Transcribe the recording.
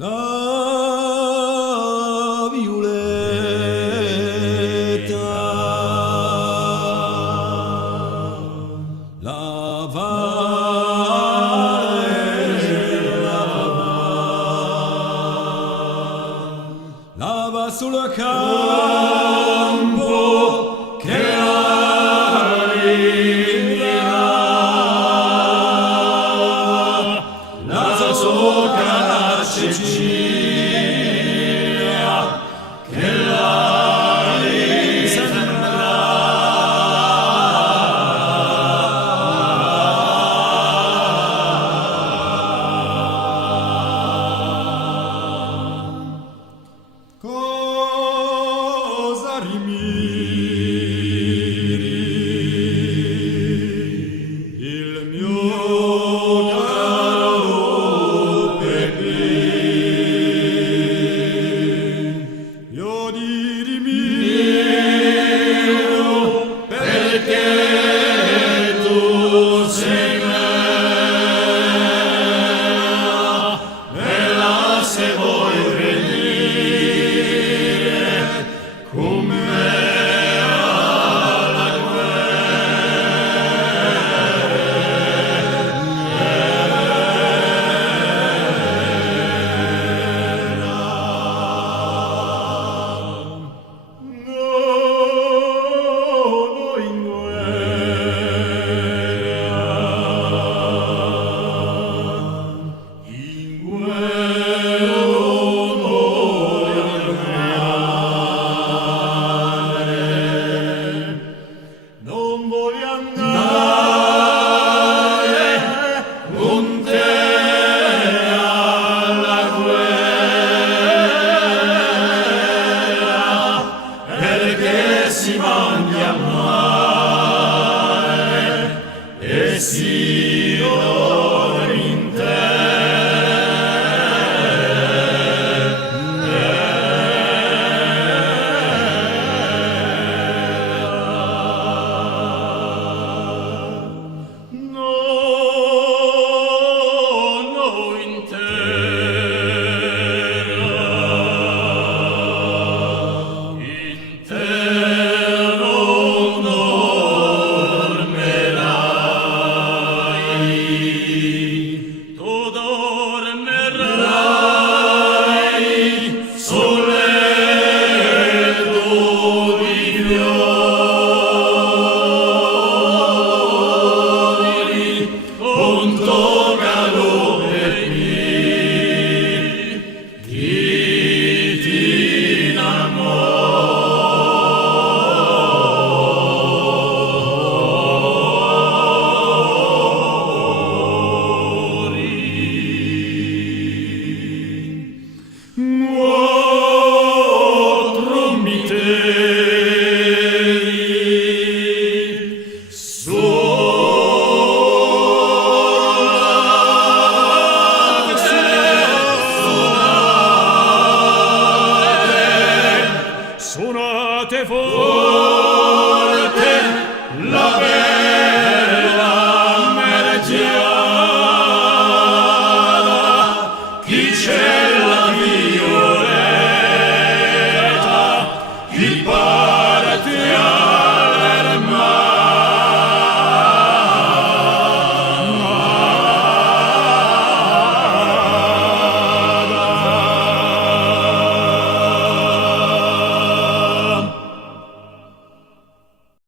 La violetta, la va sul campo che la sua Cecilia che la risembra cosa rimiri il mio io dirimiro perché tu sei bella se vuoi venire con me alla non voglio andare con te alla guerra perché si mangia male e si dorme in tu dormerai sul letto di fiori con tuo calore chi ti suonate forte la bella mergiata chi c'è